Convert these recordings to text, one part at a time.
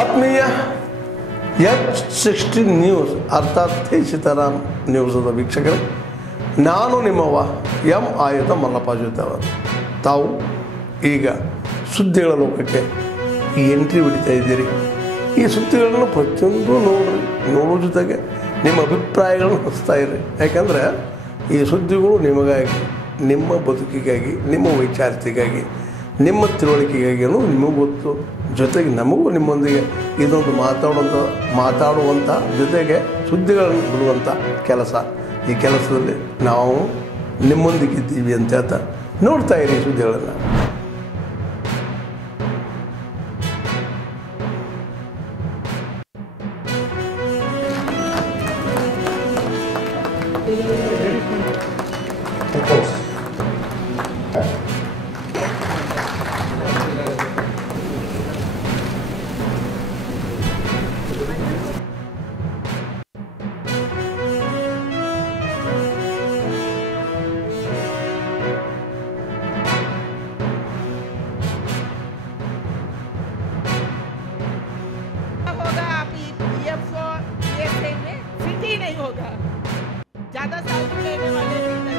ಆತ್ಮೀಯ H16 news ಅರ್ಥಾತ್ ಸೀತಾರಾಮ್ ನ್ಯೂಸದ ವೀಕ್ಷಕರೇ, ನಾನು ನಿಮ್ಮವ ಎಂ ಆಯುಧ ಮಲ್ಲಪ್ಪ ಜೊತೆವರು. ತಾವು ಈಗ ಸುದ್ದಿಗಳ ಲೋಕಕ್ಕೆ ಈ ಎಂಟ್ರಿ ಹೊಡಿತಾ ಇದ್ದೀರಿ. ಈ ಸುದ್ದಿಗಳನ್ನು ಪ್ರತಿಯೊಂದು ನೋಡೋ ಜೊತೆಗೆ ನಿಮ್ಮ ಅಭಿಪ್ರಾಯಗಳನ್ನು ಹಚ್ತಾ ಇರಿ. ಯಾಕಂದರೆ ಈ ಸುದ್ದಿಗಳು ನಿಮಗಾಗಿ, ನಿಮ್ಮ ಬದುಕಿಗಾಗಿ, ನಿಮ್ಮ ವೈಚಾರಿಕೆಗಾಗಿ, ನಿಮ್ಮ ತಿಳುವಳಿಕೆಗಾಗಿ ಅನ್ನೋದು ನಿಮಗೂ ಗೊತ್ತು. ಜೊತೆಗೆ ನಮಗೂ ನಿಮ್ಮೊಂದಿಗೆ ಇದೊಂದು ಮಾತಾಡುವಂಥ ಜೊತೆಗೆ ಸುದ್ದಿಗಳನ್ನು ಬಿಡುವಂಥ ಕೆಲಸ. ಈ ಕೆಲಸದಲ್ಲಿ ನಾವು ನಿಮ್ಮೊಂದಿಗಿದ್ದೀವಿ ಅಂತ ಹೇಳ್ತಾ ನೋಡ್ತಾ ಇರಿ ಸುದ್ದಿಗಳನ್ನು. ज्यादा सैलरी लेने वाले भीतर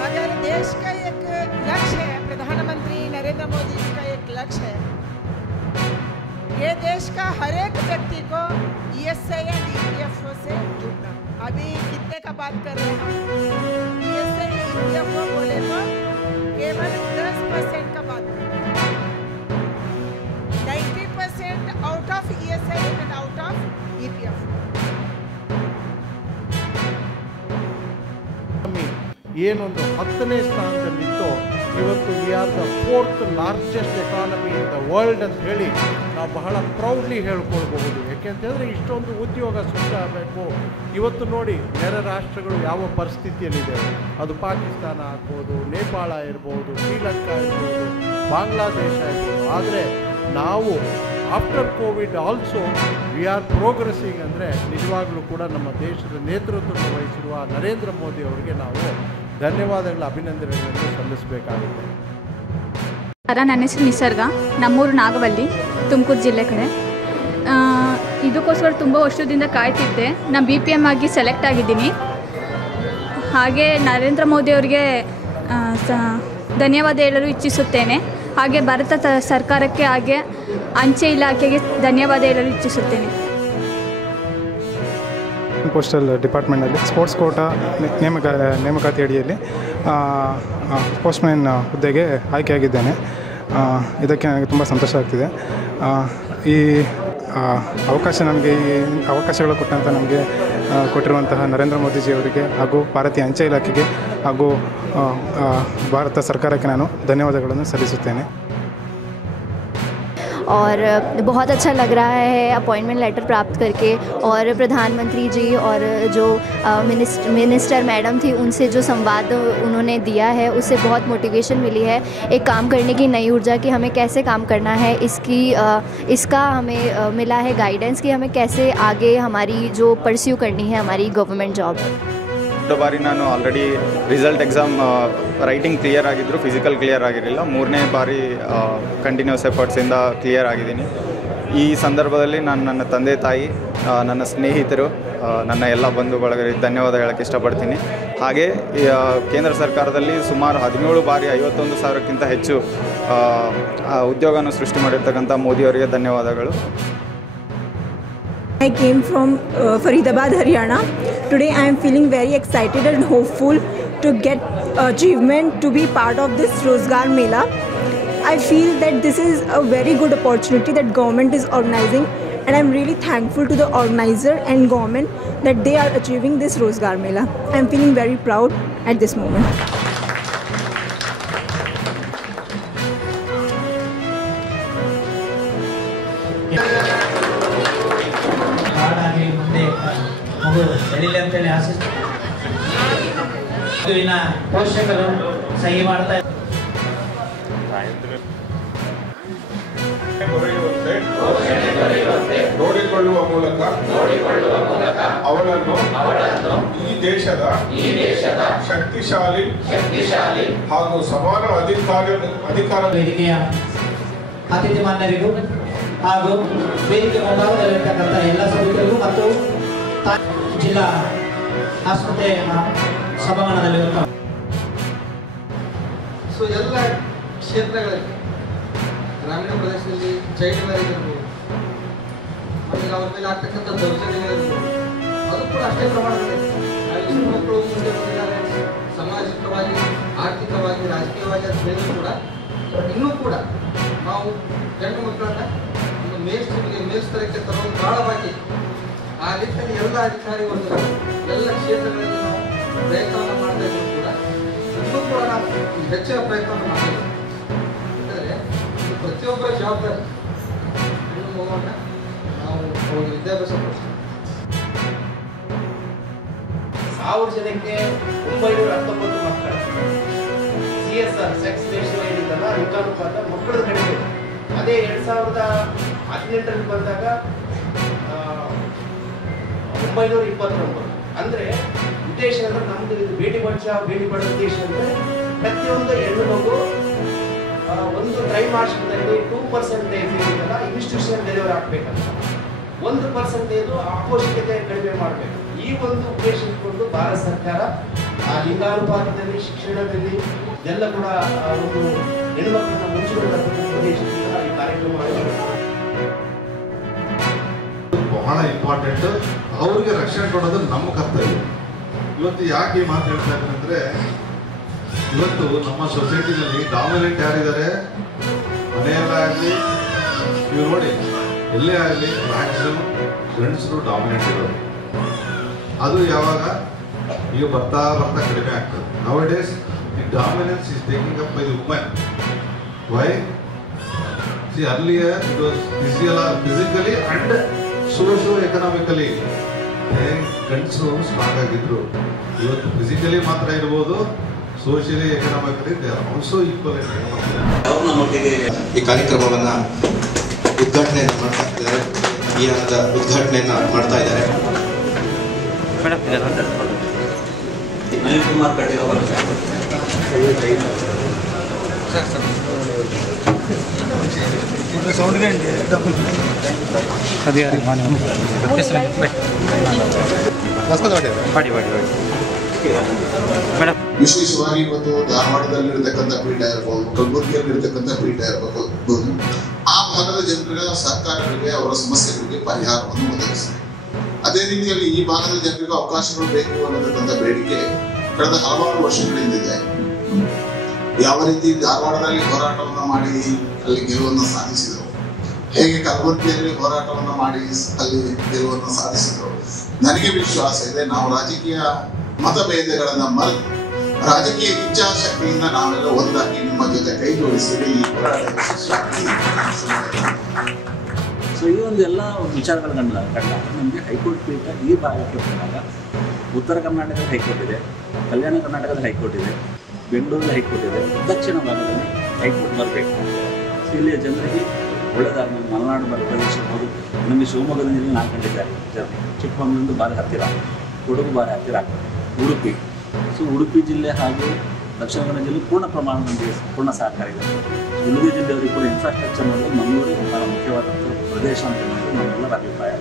मगर देश का एक लक्ष्य है, प्रधानमंत्री नरेंद्र मोदी जी का एक लक्ष्य है, ये देश का हर एक व्यक्ति को ESI या EPFO से जुड़ना. अभी कितने का बात कर रहे हैं हम? ESI EPFO बोले तो केवल 10% का बात कर रहे हैं. 90% out of ESI and out of EPFO. ಏನೊಂದು 10ನೇ ಸ್ಥಾನದಲ್ಲಿತ್ತು, ಇವತ್ತು we are the 4th largest economy in the world ಅಂತ ಹೇಳಿ ನಾವು ಬಹಳ ಪ್ರೌಡ್ಲಿ ಹೇಳ್ಕೊಳ್ಬಹುದು. ಯಾಕೆಂತಂದರೆ ಇಷ್ಟೊಂದು ಉದ್ಯೋಗ ಸೃಷ್ಟಿಯಾಗಬೇಕು. ಇವತ್ತು ನೋಡಿ ನೆರೆ ರಾಷ್ಟ್ರಗಳು ಯಾವ ಪರಿಸ್ಥಿತಿಯಲ್ಲಿದೆ, ಅದು ಪಾಕಿಸ್ತಾನ ಆಗ್ಬೋದು, ನೇಪಾಳ ಇರ್ಬೋದು, ಶ್ರೀಲಂಕಾ ಇರ್ಬೋದು, ಬಾಂಗ್ಲಾದೇಶ ಇರ್ಬೋದು. ಆದರೆ ನಾವು after Covid also we are progressing ಅಂದರೆ ನಿಜವಾಗಲೂ ಕೂಡ ನಮ್ಮ ದೇಶದ ನೇತೃತ್ವವನ್ನು ವಹಿಸಿರುವ ನರೇಂದ್ರ ಮೋದಿ ಅವರಿಗೆ ನಾವು ಧನ್ಯವಾದಗಳ ಅಭಿನಂದನೆಗಳನ್ನು ಸಲ್ಲಿಸಬೇಕಾಗುತ್ತೆ. ನನ್ನ ಹೆಸರು ನಿಸರ್ಗ, ನಮ್ಮೂರು ನಾಗವಲ್ಲಿ, ತುಮಕೂರು ಜಿಲ್ಲೆ ಕಡೆ. ಇದಕ್ಕೋಸ್ಕರ ತುಂಬ ವರ್ಷದಿಂದ ಕಾಯ್ತಿದ್ದೆ. ನಾನು BPM ಆಗಿ ಸೆಲೆಕ್ಟ್ ಆಗಿದ್ದೀನಿ. ಹಾಗೆ ನರೇಂದ್ರ ಮೋದಿ ಅವರಿಗೆ ಧನ್ಯವಾದ ಹೇಳಲು ಇಚ್ಛಿಸುತ್ತೇನೆ. ಹಾಗೆ ಭಾರತ ಸರ್ಕಾರಕ್ಕೆ, ಹಾಗೆ ಅಂಚೆ ಇಲಾಖೆಗೆ ಧನ್ಯವಾದ ಹೇಳಲು ಇಚ್ಛಿಸುತ್ತೇನೆ. ಪೋಸ್ಟಲ್ ಡಿಪಾರ್ಟ್ಮೆಂಟಲ್ಲಿ ಸ್ಪೋರ್ಟ್ಸ್ ಕೋಟಾ ನೇಮಕಾತಿ ಅಡಿಯಲ್ಲಿ ಪೋಸ್ಟ್ಮ್ಯಾನ್ ಹುದ್ದೆಗೆ ಆಯ್ಕೆಯಾಗಿದ್ದೇನೆ. ಇದಕ್ಕೆ ನನಗೆ ತುಂಬ ಸಂತೋಷ ಆಗ್ತಿದೆ. ಈ ಅವಕಾಶಗಳು ಕೊಟ್ಟಂಥ ನಮಗೆ ಕೊಟ್ಟಿರುವಂತಹ ನರೇಂದ್ರ ಮೋದಿಜಿಯವರಿಗೆ ಹಾಗೂ ಭಾರತೀಯ ಅಂಚೆ ಇಲಾಖೆಗೆ ಹಾಗೂ ಭಾರತ ಸರ್ಕಾರಕ್ಕೆ ನಾನು ಧನ್ಯವಾದಗಳನ್ನು ಸಲ್ಲಿಸುತ್ತೇನೆ. और बहुत अच्छा लग रहा है अपॉइंटमेंट लेटर प्राप्त करके, और प्रधानमंत्री जी और जो मिनिस्टर मैडम थी उनसे जो संवाद उन्होंने दिया है उससे बहुत मोटिवेशन मिली है. एक काम करने की नई ऊर्जा कि हमें कैसे काम करना है, इसका हमें मिला है गाइडेंस कि हमें कैसे आगे हमारी जो परस्यू करनी है हमारी गवर्नमेंट जॉब. ಬಾರಿ ನಾನು already result exam writing clear ಆಗಿದ್ದರು, ಫಿಸಿಕಲ್ ಕ್ಲಿಯರ್ ಆಗಿರಲಿಲ್ಲ. 3ನೇ ಬಾರಿ ಕಂಟಿನ್ಯೂಸ್ ಎಫರ್ಟ್ಸಿಂದ ಕ್ಲಿಯರ್ ಆಗಿದ್ದೀನಿ. ಈ ಸಂದರ್ಭದಲ್ಲಿ ನಾನು ನನ್ನ ತಂದೆ ತಾಯಿ, ನನ್ನ ಸ್ನೇಹಿತರು, ನನ್ನ ಎಲ್ಲ ಬಂಧು ಬಳಗರಿಗೆ ಧನ್ಯವಾದ ಹೇಳೋಕ್ಕೆ ಇಷ್ಟಪಡ್ತೀನಿ. ಹಾಗೆ ಕೇಂದ್ರ ಸರ್ಕಾರದಲ್ಲಿ ಸುಮಾರು 17 ಬಾರಿ 51,000ಕ್ಕಿಂತ ಹೆಚ್ಚು ಉದ್ಯೋಗವನ್ನು ಸೃಷ್ಟಿ ಮಾಡಿರ್ತಕ್ಕಂಥ ಮೋದಿಯವರಿಗೆ ಧನ್ಯವಾದಗಳು. I came from Faridabad, Haryana. Today I am feeling very excited and hopeful to get achievement to be part of this Rozgar Mela. I feel that this is a very good opportunity that government is organizing, and I am really thankful to the organizer and government that they are achieving this Rozgar Mela. I am feeling very proud at this moment. ಬೆಳಿಲಿ ಅಂತೇಳಿ ಪೋಷಕರು ಸಹಿ ಮಾಡ್ತಾ ನೋಡಿಕೊಳ್ಳುವ ಮೂಲಕ ಅವಳನ್ನು ಈ ದೇಶದ ಶಕ್ತಿಶಾಲಿ ಹಾಗೂ ಸಮಾನ ಅಧಿಕಾರ ವೇದಿಕೆಯ ಅತಿಥಿ ಮಾನ್ಯರಿಗೂ ಹಾಗೂ ವೇದಿಕೆ ಮುಂಭಾಗದಲ್ಲಿರ್ತಕ್ಕಂಥ ಎಲ್ಲ ಸಭ್ಯರಿಗೂ ಮತ್ತು ಜಿಲ್ಲಾ ಆಸ್ಪತ್ರೆಯ ಸಭಾಂಗಣದಲ್ಲಿರುತ್ತಾರೆ. ಸೊ ಎಲ್ಲ ಕ್ಷೇತ್ರಗಳಲ್ಲಿ ಗ್ರಾಮೀಣ ಪ್ರದೇಶದಲ್ಲಿ ಚೈಲ್ಡ್ ಮ್ಯಾರೇಜ್ ಇರ್ಬೋದು, ಆಮೇಲೆ ಅವ್ರ ಮೇಲೆ ಆಗ್ತಕ್ಕಂಥ ದೌರ್ಜನ್ಯಗಳಿರ್ಬೋದು, ಅದು ಕೂಡ ಅಷ್ಟೇ ಪ್ರಮಾಣದಲ್ಲಿ ಹೆಣ್ಣು ಮಕ್ಕಳು ಮುಂದೆ ಬಂದಿದ್ದಾರೆ. ಸಾಮಾಜಿಕವಾಗಿ, ಆರ್ಥಿಕವಾಗಿ, ರಾಜಕೀಯವಾಗಿ ಅಂತ ಹೇಳಿದ್ರು ಕೂಡ ಇನ್ನೂ ಕೂಡ ನಾವು ಹೆಣ್ಣು ಮಕ್ಕಳನ್ನ ಒಂದು ಮೇಲ್ಸ್ತರಕ್ಕೆ ತರೋದು ಬಹಳ ಬಾಕಿ. ಆ ನಿಟ್ಟಿನಲ್ಲಿ ಎಲ್ಲ ಅಧಿಕಾರಿಗಳು ಎಲ್ಲ ಕ್ಷೇತ್ರಗಳಲ್ಲಿ ನಾವು ಪ್ರಯತ್ನವನ್ನು ಮಾಡ್ತಾ ಇದ್ರು ಕೂಡ ಇನ್ನೂ ಕೂಡ ನಾವು ಹೆಚ್ಚಿನ ಪ್ರಯತ್ನವನ್ನು ಮಾಡಬೇಕು. ಯಾಕಂದರೆ ಇದು ಪ್ರತಿಯೊಬ್ಬರ ಜವಾಬ್ದಾರಿ. ಹೆಣ್ಣು ಮಗುವನ್ನು ನಾವು ಅವ್ರಿಗೆ ವಿದ್ಯಾಭ್ಯಾಸ ಕೊಡ್ತೀವಿ. 1000 ಜನಕ್ಕೆ 919 ಮಕ್ಕಳು CSR ಸೆಕ್ಸ್ ರೇಷಿಯೋ ಏನಿದೆಲ್ಲ ಲಿಂಗಾನುಪಾತ ಮಕ್ಕಳ ಕಡಿಮೆ. ಅದೇ 2018ರಲ್ಲಿ ಬಂದಾಗ 929. ಅಂದರೆ ಉದ್ದೇಶ ಅಂದರೆ ನಮ್ಮದು ಇದು ಬೇಟಿ ಬಚಾವ್ ಬೇಟಿ ಪಡೋ ಉದ್ದೇಶ ಅಂದರೆ ಪ್ರತಿಯೊಂದು ಹೆಣ್ಣು ಮಗು ಒಂದು ತ್ರೈಮಾಸಿಕದಲ್ಲಿ 2% ಏನಿದೆಲ್ಲ ಇನ್ಸ್ಟಿಟ್ಯೂಷನ್ ಡೆಲಿವರಿ ಆಗಬೇಕಂತ, 1% ಅಪೌಷ್ಟಿಕತೆ ಕಡಿಮೆ ಮಾಡಬೇಕು. ಈ ಒಂದು ಉದ್ದೇಶ ಇಟ್ಕೊಂಡು ಭಾರತ ಸರ್ಕಾರ ಆ ಲಿಂಗಾನುಪಾತದಲ್ಲಿ, ಶಿಕ್ಷಣದಲ್ಲಿ ಎಲ್ಲ ಕೂಡ ಒಂದು ಹೆಣ್ಮಕ್ಕಳನ್ನ ಮುಂಚಿಕೊಳ್ಳತಕ್ಕಂಥ ಉದ್ದೇಶದಿಂದ ಈ ಕಾರ್ಯಕ್ರಮ ಬಹಳ ಇಂಪಾರ್ಟೆಂಟ್. ಅವ್ರಿಗೆ ರಕ್ಷಣೆ ಕೊಡೋದು ನಮ್ಮ ಕರ್ತವ್ಯ. ಇವತ್ತು ಯಾಕೆ ಈ ಮಾತು ಹೇಳ್ತಾ ಇದ್ದಾರೆ ಅಂದರೆ, ಇವತ್ತು ನಮ್ಮ ಸೊಸೈಟಿನಲ್ಲಿ ಡಾಮಿನೆಂಟ್ ಯಾರಿದ್ದಾರೆ, ಮನೆಯಲ್ಲಾಗಲಿ ನೀವು ನೋಡಿ ಎಲ್ಲೇ ಆಗಲಿ ಮ್ಯಾಕ್ಸಿಮಮ್ ಗಂಡಸರು ಡಾಮಿನೆಂಟ್ ಇರೋದು. ಅದು ಯಾವಾಗ ಈಗ ಬರ್ತಾ ಬರ್ತಾ ಕಡಿಮೆ ಆಗ್ತದೆ. Now days the dominance is taking up by the women. Why? See earlier it was physically and socio economically ಗಂಡಸರು ಸ್ಟ್ರಾಂಗ್ ಆಗಿದ್ರು. ಇವತ್ತು ಫಿಸಿಕಲಿ ಮಾತ್ರ ಇರ್ಬೋದು, socially economically they are also equal. ಈ ಕಾರ್ಯಕ್ರಮವನ್ನು ಉದ್ಘಾಟನೆಯನ್ನು ಮಾಡ್ತಾ ಇದ್ದಾರೆ. ಈ ಹಣದ ಉದ್ಘಾಟನೆಯನ್ನು ಮಾಡ್ತಾ ಇದ್ದಾರೆ ಅನಿಲ್ ಕುಮಾರ್ ಕಟೀಲ್ ಅವರು. ವಿಶೇಷವಾಗಿ ಇವತ್ತು ಧಾರವಾಡದಲ್ಲಿರ್ತಕ್ಕಂಥ ಪೀಠ ಇರ್ಬೋದು, ಕಲಬುರಗಿಯಲ್ಲಿರ್ತಕ್ಕಂಥ ಪೀಠ ಇರ್ಬೋದು, ಆ ಭಾಗದ ಜನರ ಸಹಕಾರಗಳಿಗೆ, ಅವರ ಸಮಸ್ಯೆಗಳಿಗೆ ಪರಿಹಾರವನ್ನು ಒದಗಿಸಿದೆ. ಅದೇ ರೀತಿಯಲ್ಲಿ ಈ ಭಾಗದ ಜನರಿಗೆ ಅವಕಾಶಗಳು ಬೇಕು ಅನ್ನತಕ್ಕಂಥ ಬೇಡಿಕೆ ಕಳೆದ ಹಲವಾರು ವರ್ಷಗಳಿಂದ ಇದೆ. ಯಾವ ರೀತಿ ಧಾರವಾಡದಲ್ಲಿ ಹೋರಾಟವನ್ನು ಮಾಡಿ ಅಲ್ಲಿ ಗೆಲುವನ್ನು ಸಾಧಿಸಿದರು, ಹೇಗೆ ಕಲಬುರಗಿಯಲ್ಲಿ ಹೋರಾಟವನ್ನು ಮಾಡಿ ಅಲ್ಲಿ ಗೆಲುವನ್ನು ಸಾಧಿಸಿದರು, ನನಗೆ ವಿಶ್ವಾಸ ಇದೆ ನಾವು ರಾಜಕೀಯ ಮತಭೇದಗಳನ್ನು ಮರೆತು ರಾಜಕೀಯ ಇಚ್ಛಾಶಕ್ತಿಯಿಂದ ನಾವೆಲ್ಲ ಒಂದಾಗಿ ನಿಮ್ಮ ಜೊತೆ ಕೈ ಜೋಡಿಸಿದ್ರೆ ಈ ಹೋರಾಟ ಯಶಸ್ವಿಯಾಗಿ. ಸೊ ಈ ಒಂದು ಎಲ್ಲ ವಿಚಾರಗಳು ಕಂಡಾಗ ನಮಗೆ ಹೈಕೋರ್ಟ್ ಪೀಠ ಈ ಭಾಗಕ್ಕೆ ಬಂದಾಗ ಉತ್ತರ ಕರ್ನಾಟಕದ ಹೈಕೋರ್ಟ್ ಇದೆ, ಕಲ್ಯಾಣ ಕರ್ನಾಟಕದ ಹೈಕೋರ್ಟ್ ಇದೆ, ಬೆಂಗಳೂರಲ್ಲಿ ಹೈಕೋರ್ಟ್ ಇದೆ, ದಕ್ಷಿಣ ಭಾಗದಲ್ಲಿ ಹೈಕೋರ್ಟ್ ಬರಬೇಕು. ಸೊ ಇಲ್ಲಿಯ ಜನರಿಗೆ ಒಳ್ಳೆಯದಾಗಿ ಮಲೆನಾಡು ಪ್ರದೇಶ ಇರ್ಬೋದು, ನಮಗೆ ಶಿವಮೊಗ್ಗದಲ್ಲಿ 4 ಗಂಟೆ ಜರ್ನಿ, ಚಿಕ್ಕಮಗಳೂರಿಂದ ಭಾರಿ ಹತ್ತಿರ, ಕೊಡಗು ಭಾರಿ ಹತ್ತಿರ ಆಗ್ತದೆ, ಉಡುಪಿ. ಸೊ ಉಡುಪಿ ಜಿಲ್ಲೆ ಹಾಗೂ ದಕ್ಷಿಣ ಕನ್ನಡ ಜಿಲ್ಲೆ ಪೂರ್ಣ ಪ್ರಮಾಣದ ನಮಗೆ ಪೂರ್ಣ ಸಹಕಾರ ಇದೆ. ಉಳಿದ ಜಿಲ್ಲೆಯವರಿಗೆ ಕೂಡ ಇನ್ಫ್ರಾಸ್ಟ್ರಕ್ಚರ್ ಮಾಡೋದು ಮಂಗಳೂರು ಬಹಳ ಮುಖ್ಯವಾದಂಥ ಪ್ರದೇಶ ಅಂತ ಹೇಳೋದು ನಮ್ಮೆಲ್ಲರ ಅಭಿಪ್ರಾಯ.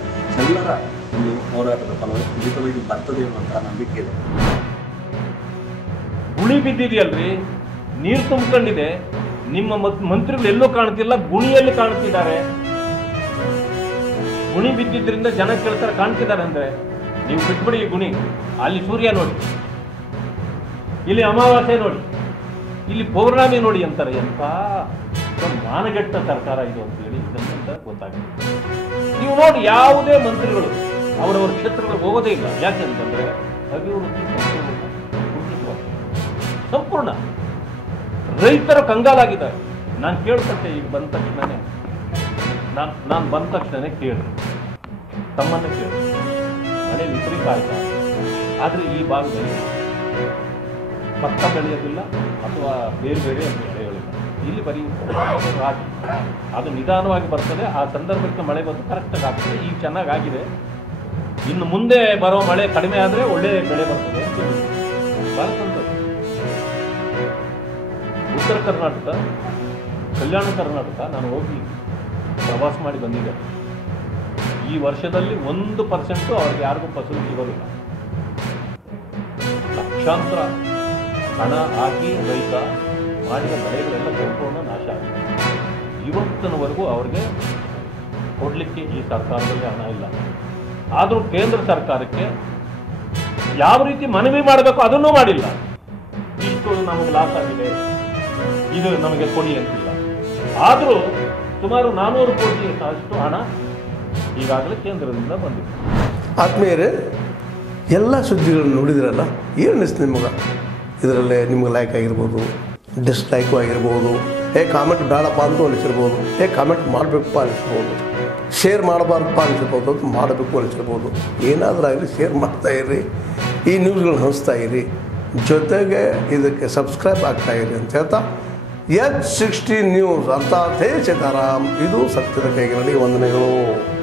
ಎಲ್ಲರ ಒಂದು ಹೋರಾಟದ ಫಲವಾಗಿ ಖಂಡಿತವಾಗಿ ಬರ್ತದೆ ಅನ್ನುವಂಥ ನಂಬಿಕೆ ಇದೆ. ಗುಣಿ ಬಿದ್ದಿದೆಯಲ್ರಿ, ನೀರು ತುಂಬಿಕೊಂಡಿದೆ, ನಿಮ್ಮ ಮಂತ್ರಿಗಳು ಎಲ್ಲೂ ಕಾಣ್ತಿಲ್ಲ, ಗುಣಿಯಲ್ಲಿ ಕಾಣ್ತಿದ್ದಾರೆ. ಗುಣಿ ಬಿದ್ದಿದ್ರಿಂದ ಜನ ಕೇಳ್ತಾರೆ ಕಾಣ್ತಿದ್ದಾರೆ ಅಂದರೆ ನೀವು ಬಿಟ್ಬಿಡಿ. ಈ ಗುಣಿ ಅಲ್ಲಿ ಸೂರ್ಯ ನೋಡಿ, ಇಲ್ಲಿ ಅಮಾವಾಸ್ಯೆ ನೋಡಿ, ಇಲ್ಲಿ ಪೌರ್ಣಮಿ ನೋಡಿ ಅಂತಾರೆ. ಎಂತ ಮಾನಗೆಟ್ಟ ಸರ್ಕಾರ ಇದು ಅಂತೇಳಿ ಇದನ್ನಂತ ಗೊತ್ತಾಗಿದೆ. ನೀವು ನೋಡಿ ಯಾವುದೇ ಮಂತ್ರಿಗಳು ಅವರವರ ಕ್ಷೇತ್ರಗಳಿಗೆ ಹೋಗೋದೇ ಇಲ್ಲ. ಯಾಕೆಂತಂದ್ರೆ ಅಭಿವೃದ್ಧಿ ಸಂಪೂರ್ಣ ರೈತರು ಕಂಗಾಲಾಗಿದ್ದಾರೆ. ನಾನು ಕೇಳ್ಪಟ್ಟೆ ಈಗ ಬಂದ ತಕ್ಷಣನೇ, ನಾನು ಬಂದ ತಕ್ಷಣನೇ ಕೇಳಿ ತಮ್ಮನ್ನ ಕೇಳಿ ಮಳೆ ವಿಪರೀತ ಆಯ್ತಾ. ಆದರೆ ಈ ಭಾಗದಲ್ಲಿ ಭತ್ತ ಬೆಳೆಯೋದಿಲ್ಲ ಅಥವಾ ಬೇರೆ ಬೇರೆ ಬೆಳೆಗಳಿಲ್ಲ. ಇಲ್ಲಿ ಬರೀ ರಾಗಿ, ಅದು ನಿಧಾನವಾಗಿ ಬರ್ತದೆ. ಆ ಸಂದರ್ಭಕ್ಕೆ ಮಳೆ ಬಂದು ಕರೆಕ್ಟಾಗಿ ಆಗ್ತದೆ. ಈಗ ಚೆನ್ನಾಗಾಗಿದೆ. ಇನ್ನು ಮುಂದೆ ಬರೋ ಮಳೆ ಕಡಿಮೆ ಆದರೆ ಒಳ್ಳೆ ಬೆಳೆ ಬರ್ತದೆ ಅಂತ ಹೇಳಿ ಭಾಳ ಸಂತೋಷ. ಉತ್ತರ ಕರ್ನಾಟಕ ಕಲ್ಯಾಣ ಕರ್ನಾಟಕ ನಾನು ಹೋಗಿ ಪ್ರವಾಸ ಮಾಡಿ ಬಂದಿದ್ದೆ. ಈ ವರ್ಷದಲ್ಲಿ 1% ಅವ್ರಿಗೆ ಯಾರಿಗೂ ಫಸಲು ಸಿಗೋದಿಲ್ಲ. ಲಕ್ಷಾಂತರ ಹಣ ಹಾಕಿ ರೈತ ಮಾಡಿದ ಬೆಳೆಗಳೆಲ್ಲ ಸಂಪೂರ್ಣ ನಾಶ ಆಗಿದೆ. ಇವತ್ತಿನವರೆಗೂ ಅವ್ರಿಗೆ ಕೊಡಲಿಕ್ಕೆ ಈ ಸರ್ಕಾರದಲ್ಲಿ ಹಣ ಇಲ್ಲ. ಆದರೂ ಕೇಂದ್ರ ಸರ್ಕಾರಕ್ಕೆ ಯಾವ ರೀತಿ ಮನವಿ ಮಾಡಬೇಕು ಅದನ್ನೂ ಮಾಡಿಲ್ಲ. ಇಷ್ಟು ನಮಗೆ ಲಾಸ್ ಆಗಿದೆ, ಇದು ನಮಗೆ ಕೊಡಿ ಅಂತಿಲ್ಲ. ಆದರೂ ಸುಮಾರು 400 ಕೋಟಿ ಅಷ್ಟು ಹಣ ಈಗಾಗಲೇ ಕೇಂದ್ರದಿಂದ ಬಂದಿದೆ. ಆತ್ಮೀಯರೇ, ಎಲ್ಲ ಸುದ್ದಿಗಳನ್ನು ನೋಡಿದ್ರಲ್ಲ, ಏನು ಅನಿಸ್ತು ನಿಮಗೆ? ಇದರಲ್ಲೇ ನಿಮ್ಗೆ ಲೈಕ್ ಆಗಿರ್ಬೋದು, ಡಿಸ್ಲೈಕು ಆಗಿರ್ಬೋದು, ಕಾಮೆಂಟ್ ಬೇಡಪ್ಪ ಅಂತ ಅನಿಸಿರ್ಬೋದು, ಕಾಮೆಂಟ್ ಮಾಡಬೇಕಪ್ಪ ಅನಿಸ್ಬೋದು, ಶೇರ್ ಮಾಡಬಾರ್ದಪ್ಪ ಅನಿಸಿರ್ಬೋದು, ಅದು ಮಾಡಬೇಕು ಅನಿಸಿರ್ಬೋದು. ಏನಾದರೂ ಆಗಲಿ ಶೇರ್ ಮಾಡ್ತಾಯಿರಿ, ಈ ನ್ಯೂಸ್ಗಳನ್ನ ಹಂಚ್ತಾ ಇರಿ, ಜೊತೆಗೆ ಇದಕ್ಕೆ ಸಬ್ಸ್ಕ್ರೈಬ್ ಆಗ್ತಾಯಿರಿ ಅಂತ ಹೇಳ್ತಾ H16 ನ್ಯೂಸ್ ಅರ್ಥಾತ್ ಹೇ ಸೀತಾರಾಮ್, ಇದು ಸತ್ಯದ ಕೈಗಳಲ್ಲಿ ವಂದನೆಗಳು.